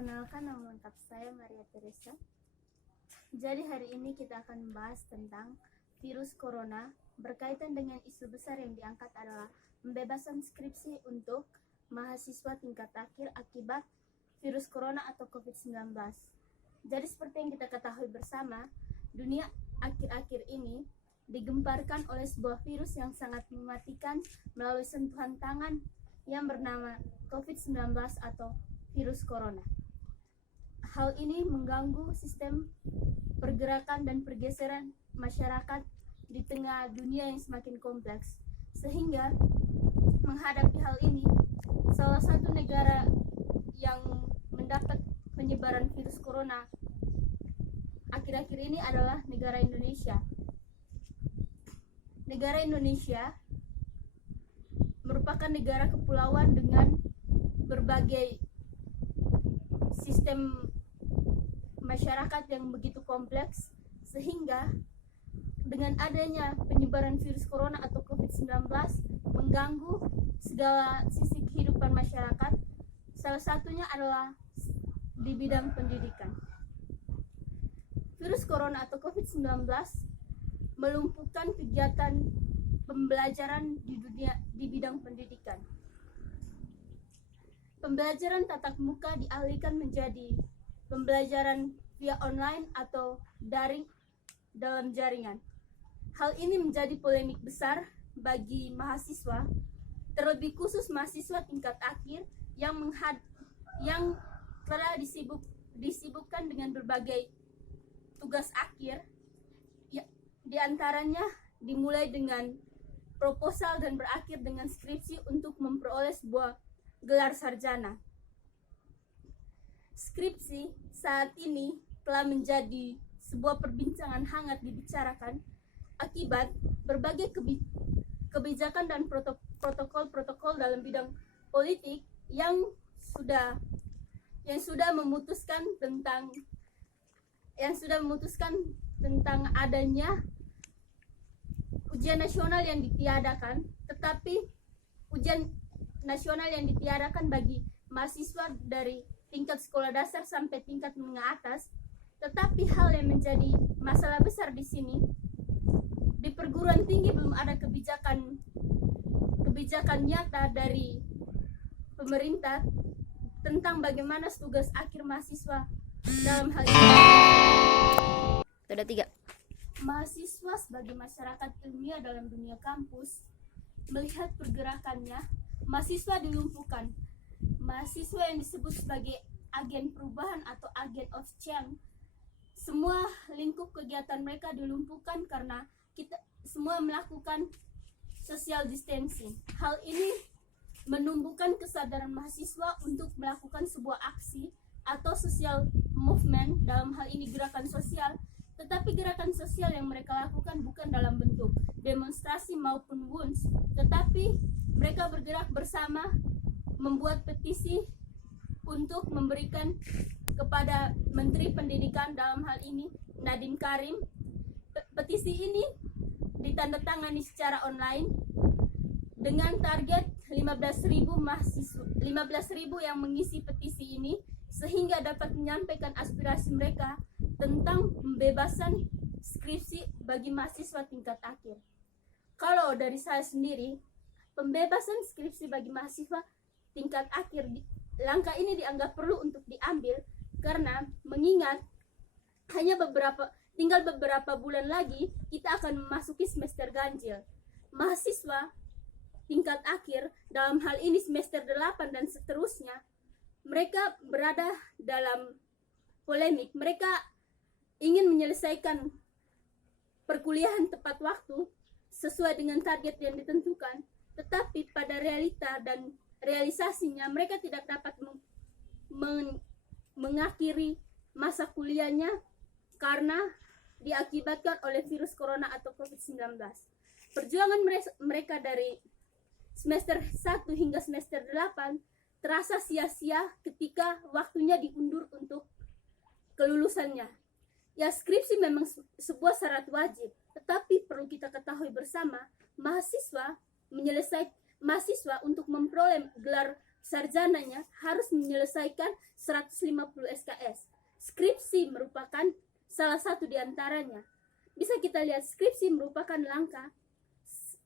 Perkenalkan, nama lengkap saya Maria Teresa. Jadi hari ini kita akan membahas tentang virus corona. Berkaitan dengan isu besar yang diangkat adalah pembebasan skripsi untuk mahasiswa tingkat akhir akibat virus corona atau COVID-19. Jadi seperti yang kita ketahui bersama, dunia akhir-akhir ini digemparkan oleh sebuah virus yang sangat mematikan melalui sentuhan tangan yang bernama COVID-19 atau virus corona. Hal ini mengganggu sistem pergerakan dan pergeseran masyarakat di tengah dunia yang semakin kompleks. Sehingga menghadapi hal ini, salah satu negara yang mendapat penyebaran virus corona akhir-akhir ini adalah negara Indonesia. Negara Indonesia merupakan negara kepulauan dengan berbagai sistem masyarakat yang begitu kompleks, sehingga dengan adanya penyebaran virus corona atau COVID-19 mengganggu segala sisi kehidupan masyarakat. Salah satunya adalah di bidang pendidikan. Virus corona atau COVID-19 melumpuhkan kegiatan pembelajaran di bidang pendidikan. Pembelajaran tatap muka dialihkan menjadi pembelajaran via online atau daring dalam jaringan. Hal ini menjadi polemik besar bagi mahasiswa, terlebih khusus mahasiswa tingkat akhir yang telah disibukkan dengan berbagai tugas akhir, ya, diantaranya dimulai dengan proposal dan berakhir dengan skripsi untuk memperoleh sebuah gelar sarjana. Skripsi saat ini telah menjadi sebuah perbincangan hangat dibicarakan akibat berbagai kebijakan dan protokol dalam bidang politik yang sudah memutuskan tentang adanya ujian nasional yang ditiadakan, tetapi ujian nasional yang ditiadakan bagi mahasiswa dari tingkat sekolah dasar sampai tingkat menengah atas. Tetapi hal yang menjadi masalah besar di sini, di perguruan tinggi belum ada kebijakan nyata dari pemerintah tentang bagaimana tugas akhir mahasiswa dalam hal ini. Ada 3. Mahasiswa sebagai masyarakat ilmiah dalam dunia kampus melihat pergerakannya, mahasiswa dilumpuhkan. Mahasiswa yang disebut sebagai agen perubahan atau agen of change, semua lingkup kegiatan mereka dilumpuhkan karena kita semua melakukan social distancing. Hal ini menumbuhkan kesadaran mahasiswa untuk melakukan sebuah aksi atau social movement, dalam hal ini gerakan sosial. Tetapi gerakan sosial yang mereka lakukan bukan dalam bentuk demonstrasi maupun wounds, tetapi mereka bergerak bersama membuat petisi untuk memberikan kepada Menteri Pendidikan, dalam hal ini Nadiem Karim. Petisi ini ditandatangani secara online dengan target 15.000 mahasiswa, 15.000 yang mengisi petisi ini, sehingga dapat menyampaikan aspirasi mereka tentang pembebasan skripsi bagi mahasiswa tingkat akhir. Kalau dari saya sendiri, pembebasan skripsi bagi mahasiswa tingkat akhir, langkah ini dianggap perlu untuk diambil karena mengingat tinggal beberapa bulan lagi kita akan memasuki semester ganjil. Mahasiswa tingkat akhir, dalam hal ini semester 8 dan seterusnya, mereka berada dalam polemik. Mereka ingin menyelesaikan perkuliahan tepat waktu sesuai dengan target yang ditentukan, tetapi pada realita dan realisasinya mereka tidak dapat mengakhiri masa kuliahnya karena diakibatkan oleh virus corona atau COVID-19. Perjuangan mereka dari semester 1 hingga semester 8 terasa sia-sia ketika waktunya diundur untuk kelulusannya. Ya, skripsi memang sebuah syarat wajib, tetapi perlu kita ketahui bersama, mahasiswa untuk memperoleh gelar sarjananya harus menyelesaikan 150 SKS. Skripsi merupakan salah satu di antaranya. Bisa kita lihat skripsi merupakan langkah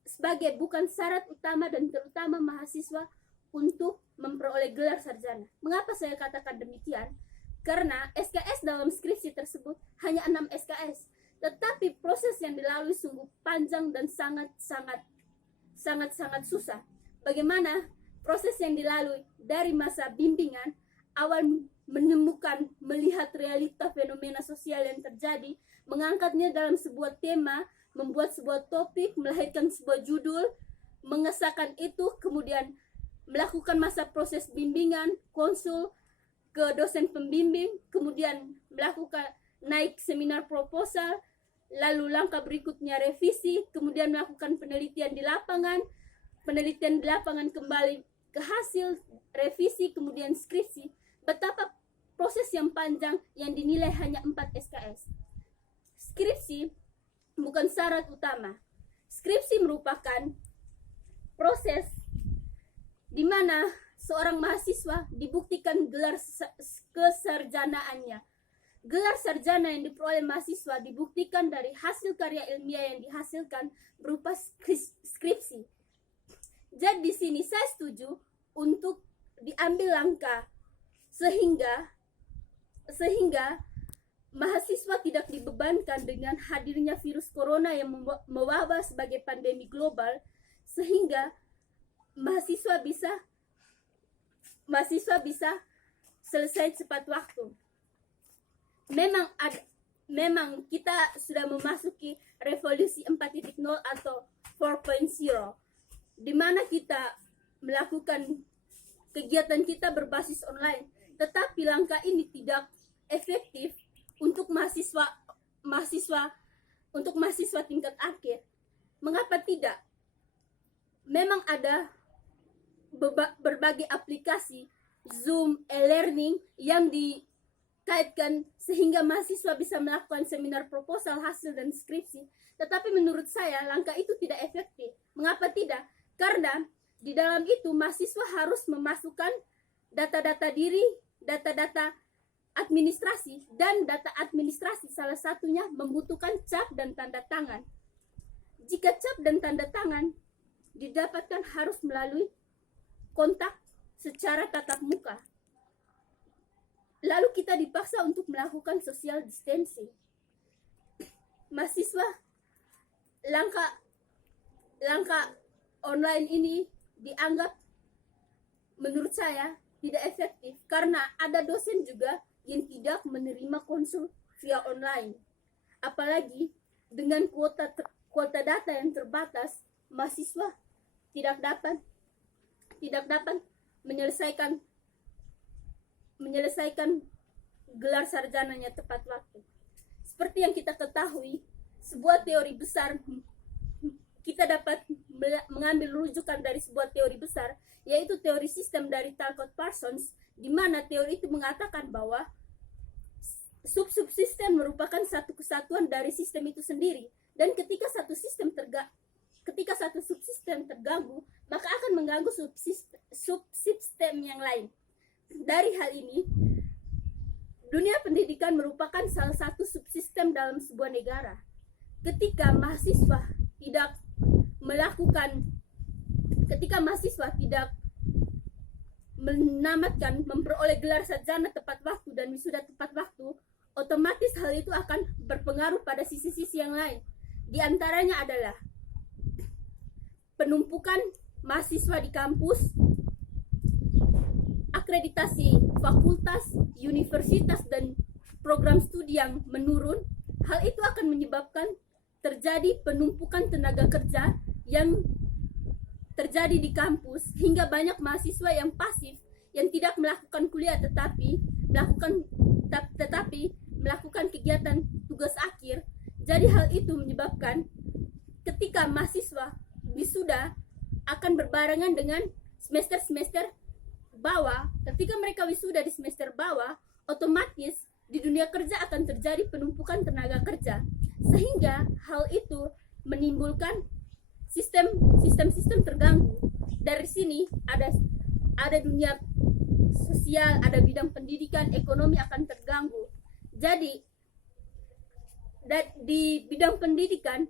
sebagai bukan syarat utama dan terutama mahasiswa untuk memperoleh gelar sarjana. Mengapa saya katakan demikian? Karena SKS dalam skripsi tersebut hanya 6 SKS, tetapi proses yang dilalui sungguh panjang dan sangat susah. Bagaimana proses yang dilalui dari masa bimbingan, awal menemukan, melihat realita fenomena sosial yang terjadi, mengangkatnya dalam sebuah tema, membuat sebuah topik, melahirkan sebuah judul, mengesahkan itu, kemudian melakukan masa proses bimbingan, konsul ke dosen pembimbing, kemudian melakukan naik seminar proposal, lalu langkah berikutnya revisi, kemudian melakukan penelitian di lapangan kembali ke hasil revisi, kemudian skripsi. Betapa proses yang panjang yang dinilai hanya 4 SKS. Skripsi bukan syarat utama. Skripsi merupakan proses di mana seorang mahasiswa dibuktikan gelar kesarjanaannya. Gelar sarjana yang diperoleh mahasiswa dibuktikan dari hasil karya ilmiah yang dihasilkan berupa skripsi. Jadi di sini saya setuju untuk diambil langkah sehingga mahasiswa tidak dibebankan dengan hadirnya virus corona yang mewabah sebagai pandemi global, sehingga mahasiswa bisa selesai cepat waktu. Memang kita sudah memasuki revolusi 4.0 atau 4.0, di mana kita melakukan kegiatan kita berbasis online, tetapi langkah ini tidak efektif untuk mahasiswa tingkat akhir. Mengapa tidak? Memang ada berbagai aplikasi Zoom, e-learning yang dikaitkan sehingga mahasiswa bisa melakukan seminar proposal, hasil, dan skripsi. Tetapi menurut saya langkah itu tidak efektif. Mengapa tidak? Karena di dalam itu mahasiswa harus memasukkan data-data diri, data-data administrasi, dan data administrasi salah satunya membutuhkan cap dan tanda tangan. Jika cap dan tanda tangan didapatkan harus melalui kontak secara tatap muka. Lalu kita dipaksa untuk melakukan social distancing. Mahasiswa, langkah online ini dianggap menurut saya tidak efektif karena ada dosen juga yang tidak menerima konsul via online. Apalagi dengan kuota data yang terbatas, mahasiswa tidak dapat menyelesaikan gelar sarjananya tepat waktu. Seperti yang kita ketahui, sebuah teori besar, kita dapat mengambil rujukan dari sebuah teori besar, yaitu teori sistem dari Talcott Parsons, di mana teori itu mengatakan bahwa subsistem merupakan satu kesatuan dari sistem itu sendiri, dan ketika satu subsistem terganggu, maka akan mengganggu subsistem yang lain. Dari hal ini, dunia pendidikan merupakan salah satu subsistem dalam sebuah negara. Ketika mahasiswa tidak memperoleh gelar sarjana tepat waktu dan wisuda tepat waktu, otomatis hal itu akan berpengaruh pada sisi-sisi yang lain. Di antaranya adalah penumpukan mahasiswa di kampus, akreditasi fakultas, universitas, dan program studi yang menurun. Hal itu akan menyebabkan terjadi penumpukan tenaga kerja yang terjadi di kampus, hingga banyak mahasiswa yang pasif, yang tidak melakukan kuliah tetapi melakukan kegiatan tugas akhir. Jadi hal itu menyebabkan ketika mahasiswa wisuda akan berbarengan dengan semester-semester bawah. Ketika mereka wisuda di semester bawah, otomatis di dunia kerja akan terjadi penumpukan tenaga kerja, sehingga hal itu menimbulkan sistem terganggu. Dari sini ada ada dunia sosial, ada bidang pendidikan, ekonomi akan terganggu. Jadi di bidang pendidikan,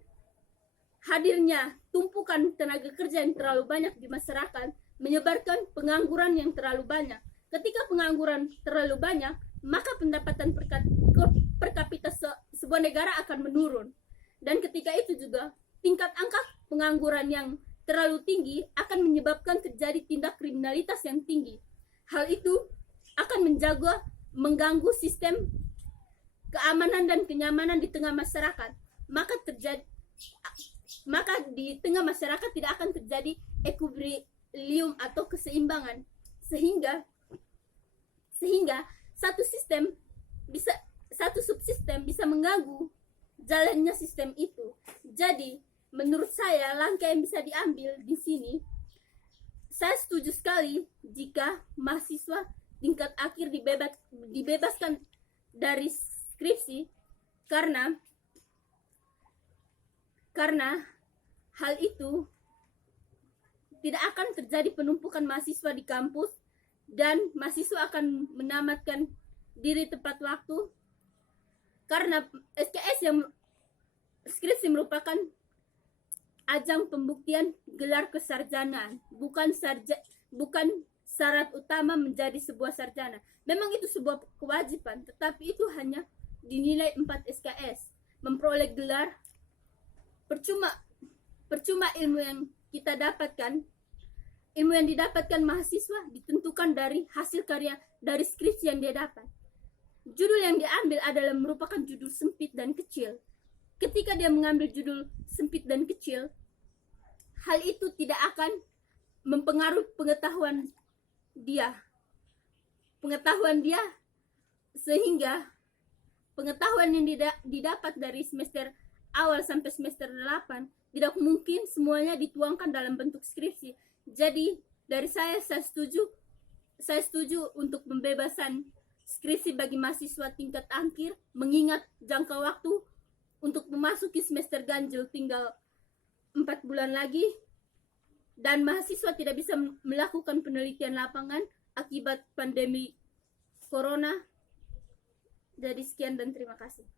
hadirnya tumpukan tenaga kerja yang terlalu banyak di masyarakat menyebarkan pengangguran yang terlalu banyak. Ketika pengangguran terlalu banyak, maka pendapatan per kapita sebuah negara akan menurun. Dan ketika itu juga tingkat angka pengangguran yang terlalu tinggi akan menyebabkan terjadi tindak kriminalitas yang tinggi. Hal itu akan mengganggu sistem keamanan dan kenyamanan di tengah masyarakat. Maka di tengah masyarakat tidak akan terjadi equilibrium atau keseimbangan, sehingga satu subsistem bisa mengganggu jalannya sistem itu. Jadi menurut saya langkah yang bisa diambil di sini, saya setuju sekali jika mahasiswa tingkat akhir dibebaskan dari skripsi, karena hal itu tidak akan terjadi penumpukan mahasiswa di kampus dan mahasiswa akan menamatkan diri tepat waktu, karena SKS yang skripsi merupakan ajang pembuktian gelar kesarjanaan, bukan syarat utama menjadi sebuah sarjana. Memang itu sebuah kewajiban, tetapi itu hanya dinilai 4 SKS. Memperoleh gelar, percuma ilmu yang kita dapatkan, ilmu yang didapatkan mahasiswa ditentukan dari hasil karya dari skripsi yang dia dapat. Judul yang diambil adalah merupakan judul sempit dan kecil. Ketika dia mengambil judul sempit dan kecil, hal itu tidak akan mempengaruhi pengetahuan dia, sehingga pengetahuan yang didapat dari semester awal sampai semester 8 tidak mungkin semuanya dituangkan dalam bentuk skripsi. Jadi dari saya setuju untuk pembebasan skripsi bagi mahasiswa tingkat akhir, mengingat jangka waktu untuk memasuki semester ganjil tinggal 4 bulan lagi, dan mahasiswa tidak bisa melakukan penelitian lapangan akibat pandemi corona. Jadi sekian dan terima kasih.